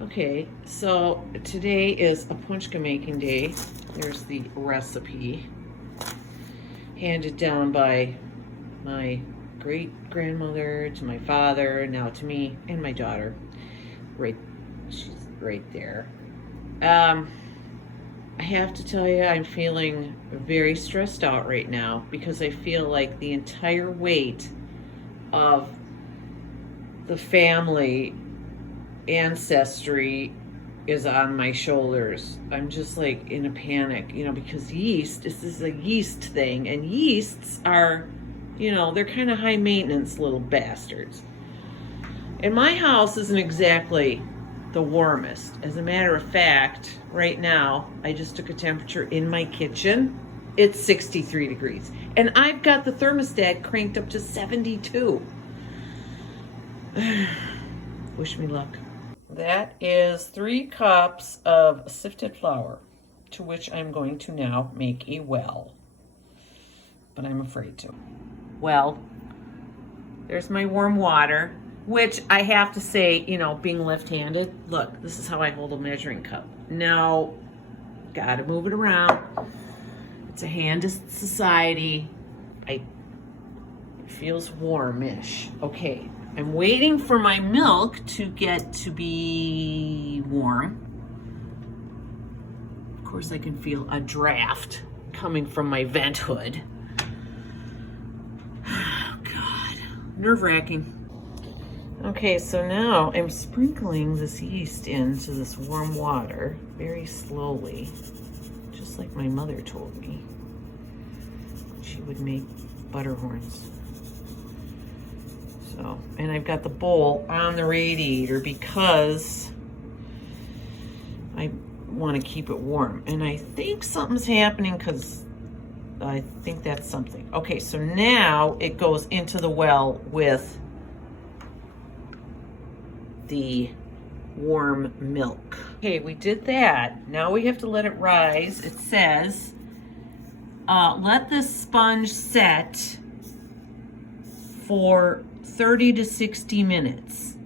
Okay, so today is a punchka making day. There's the recipe handed down by my great-grandmother to my father, now to me and my daughter. She's right there. I have to tell you, I'm feeling very stressed out right now because I feel like the entire weight of the family ancestry is on my shoulders. I'm just like in a panic, because this is a yeast thing, and yeasts are, they're kind of high maintenance little bastards. And my house isn't exactly the warmest. As a matter of fact, right now, I just took a temperature in my kitchen. It's 63 degrees. And I've got the thermostat cranked up to 72. Wish me luck. That is 3 cups of sifted flour, to which I'm going to now make a well. But I'm afraid to. Well, there's my warm water, which I have to say, being left-handed, look, this is how I hold a measuring cup. Now, gotta move it around. It's a hand society. It feels warmish. Okay. I'm waiting for my milk to get to be warm. Of course, I can feel a draft coming from my vent hood. Oh, God. Nerve-wracking. Okay, so now I'm sprinkling this yeast into this warm water very slowly, just like my mother told me. She would make butterhorns. So, and I've got the bowl on the radiator because I want to keep it warm. And I think something's happening because I think that's something. Okay, so now it goes into the well with the warm milk. Okay, we did that. Now we have to let it rise. It says, let this sponge set for 30 to 60 minutes.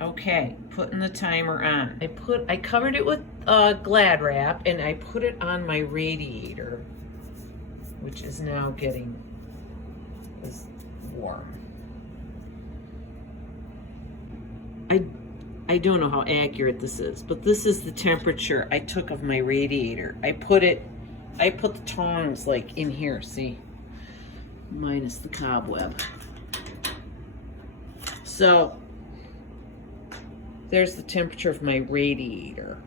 Okay, putting the timer on. I covered it with Glad wrap and I put it on my radiator, which is now getting warm. I don't know how accurate this is, but this is the temperature I took of my radiator. I put the tongs like in here, see? Minus the cobweb. So, there's the temperature of my radiator,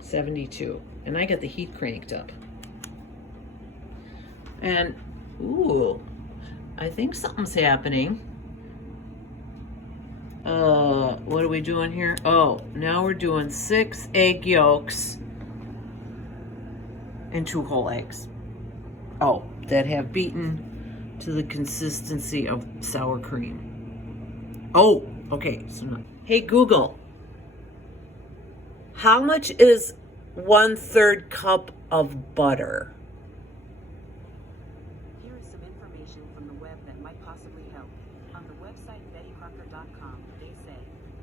72. And I got the heat cranked up. And, ooh, I think something's happening. What are we doing here? Oh, now we're doing 6 egg yolks and 2 whole eggs. Oh, that have beaten to the consistency of sour cream. Oh, okay. So now, hey Google, how much is 1/3 cup of butter? Here is some information from the web that might possibly help. On the website bettyharker.com, they say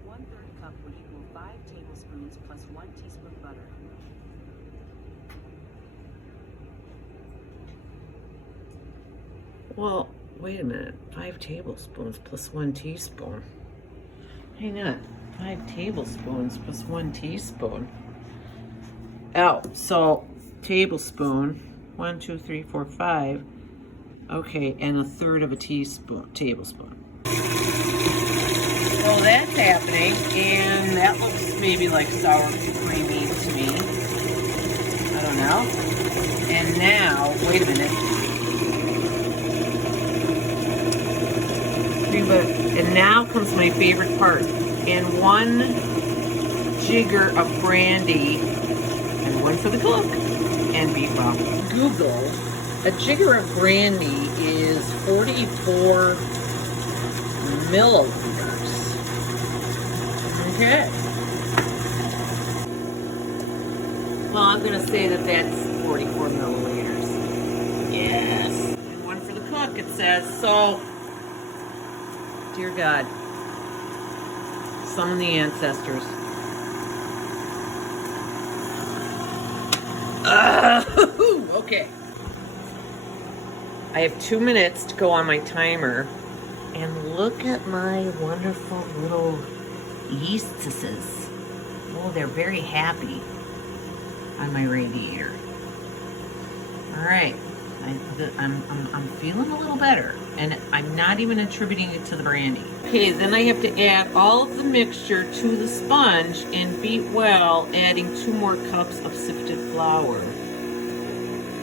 1/3 cup would equal 5 tablespoons plus 1 teaspoon butter. Well, wait a minute. 5 tablespoons plus 1 teaspoon. Hang on. 5 tablespoons plus 1 teaspoon. Oh, so tablespoon. 1, 2, 3, 4, 5. Okay, and 1/3 of a tablespoon. So that's happening, and that looks maybe like sour creamy to me. I don't know. And now, wait a minute. And now comes my favorite part. And 1 jigger of brandy, and 1 for the cook, and beef broth. Google, a jigger of brandy is 44 milliliters. Okay. Well, I'm going to say that that's 44 milliliters. Yes. And 1 for the cook, it says. So, dear God, summon the ancestors. Okay. I have 2 minutes to go on my timer. And look at my wonderful little yeastises. Oh, they're very happy on my radiator. All right, I'm feeling a little better, and I'm not even attributing it to the brandy. Okay, then I have to add all of the mixture to the sponge and beat well, adding 2 more cups of sifted flour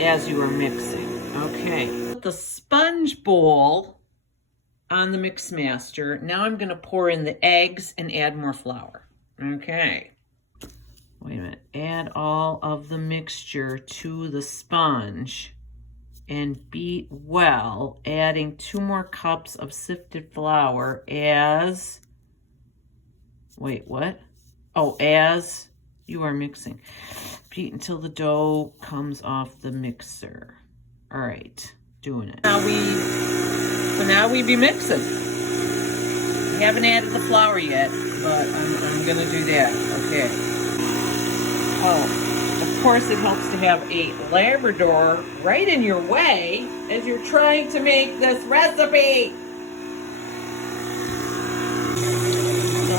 as you are mixing. Okay, put the sponge bowl on the mix master. Now I'm going to pour in the eggs and add more flour. Okay. Wait a minute. Add all of the mixture to the sponge and beat well, adding 2 more cups of sifted flour as, wait, what? Oh, as you are mixing. Beat until the dough comes off the mixer. All right, doing it. Now we be mixing. I haven't added the flour yet, but I'm gonna do that, okay. Oh, of course it helps to have a Labrador right in your way as you're trying to make this recipe. So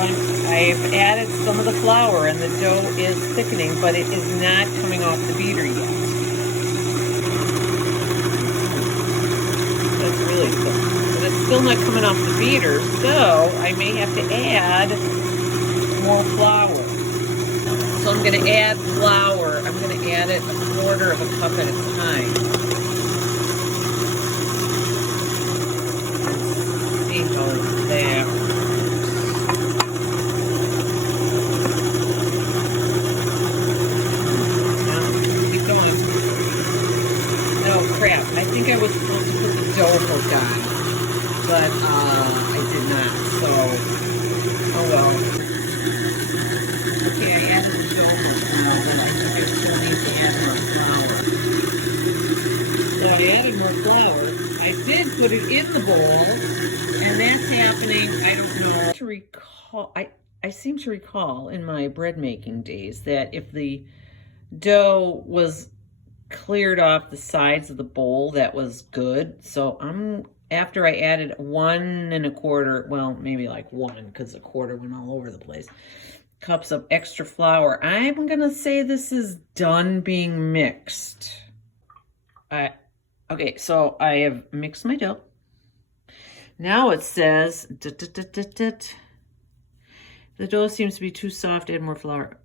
I've added some of the flour and the dough is thickening, but it is not coming off the beater yet. That's really cool. But it's still not coming off the beater, so I may have to add more flour. So I'm going to add flour. I'm going to add it 1/4 of a cup at a time. Let's see how that works. Keep going. Oh crap, I think I was supposed to put the dough hook on, but I did not, so oh well. Okay, I added the dough hook now, but I think I still need to add more flour. So I added more flour. I did put it in the bowl, and that's happening, I don't know. To recall, I seem to recall in my bread making days that if the dough was cleared off the sides of the bowl, that was good. So after I added 1 1/4, well, maybe like 1 because the 1/4 went all over the place, cups of extra flour, I'm gonna say this is done being mixed. Okay, so I have mixed my dough. Now it says, the dough seems to be too soft, add more flour.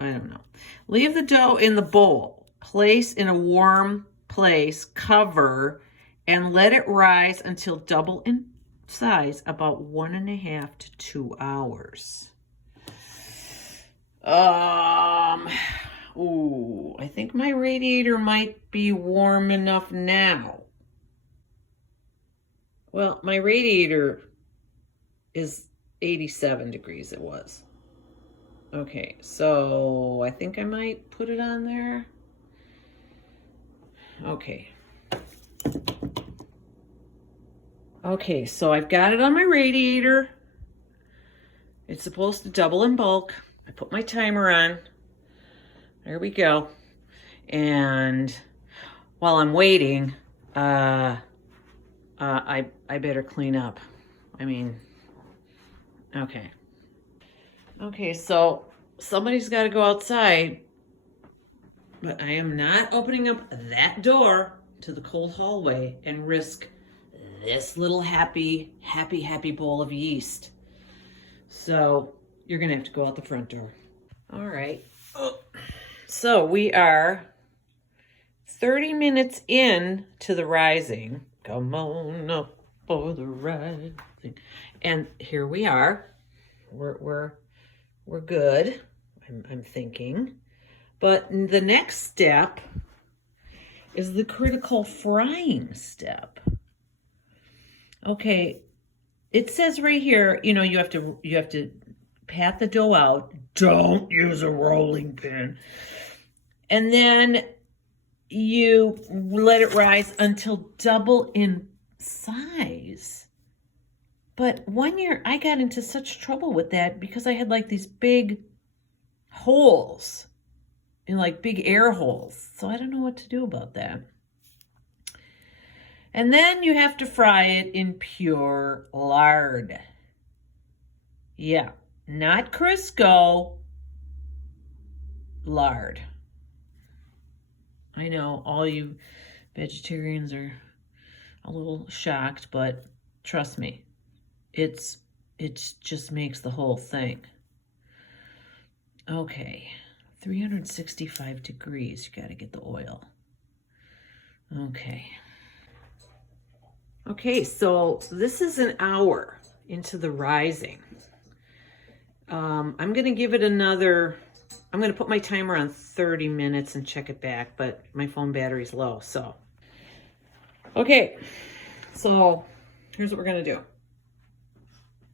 I don't know. Leave the dough in the bowl. Place in a warm place, cover, and let it rise until double in size, about 1.5 to 2 hours. Ooh, I think my radiator might be warm enough now. Well, my radiator is 87 degrees, it was. Okay, so I think I might put it on there. Okay. Okay, so I've got it on my radiator. It's supposed to double in bulk. I put my timer on. There we go. And while I'm waiting, I better clean up. I mean, okay. Okay, so somebody's got to go outside, but I am not opening up that door to the cold hallway and risk this little happy bowl of yeast. So you're going to have to go out the front door. All right. Oh. So we are 30 minutes in to the rising. Come on up for the rising. And here we are. We're good, I'm thinking. But the next step is the critical frying step. Okay, it says right here, you know, you have to pat the dough out. Don't use a rolling pin. And then you let it rise until double in size. But one year I got into such trouble with that because I had like these big holes in like big air holes. So I don't know what to do about that. And then you have to fry it in pure lard. Yeah, not Crisco, lard. I know all you vegetarians are a little shocked, but trust me, it just makes the whole thing. Okay, 365 degrees, you gotta get the oil. Okay. Okay, so this is an hour into the rising. I'm gonna give it another, I'm gonna put my timer on 30 minutes and check it back, but my phone battery's low, so. Okay, so here's what we're gonna do.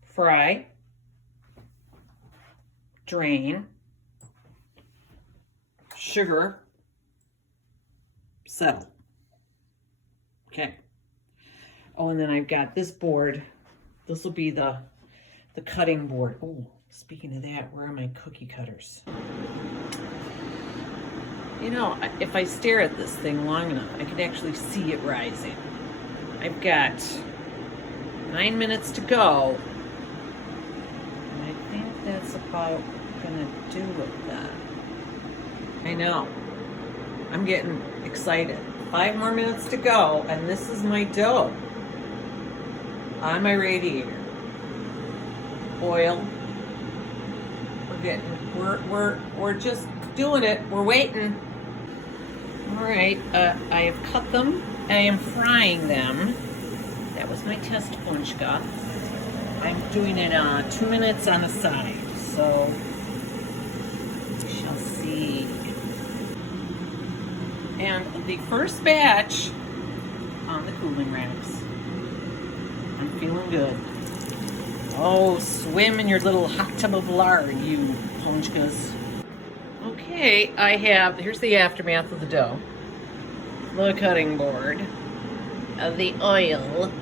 Fry, drain, sugar, settle. Okay. Oh, and then I've got this board. This will be the cutting board. Oh, speaking of that, where are my cookie cutters? You know, if I stare at this thing long enough, I can actually see it rising. I've got 9 minutes to go. And I think that's about gonna do it then. I know. I'm getting excited. 5 more minutes to go, and this is my dough on my radiator. Oil. We're just doing it. We're waiting. All right, I have cut them. I am frying them. That was my test punchka. I'm doing it 2 minutes on the side, so we shall see. And the first batch on the cooling racks. I'm feeling good. Oh, swim in your little hot tub of lard, you punchkas. Okay, here's the aftermath of the dough. The cutting board, the oil,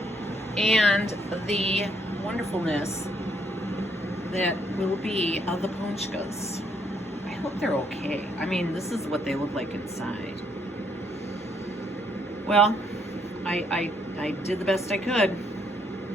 and the wonderfulness that will be of the punchkas. I hope they're okay. I mean, this is what they look like inside. Well, I did the best I could.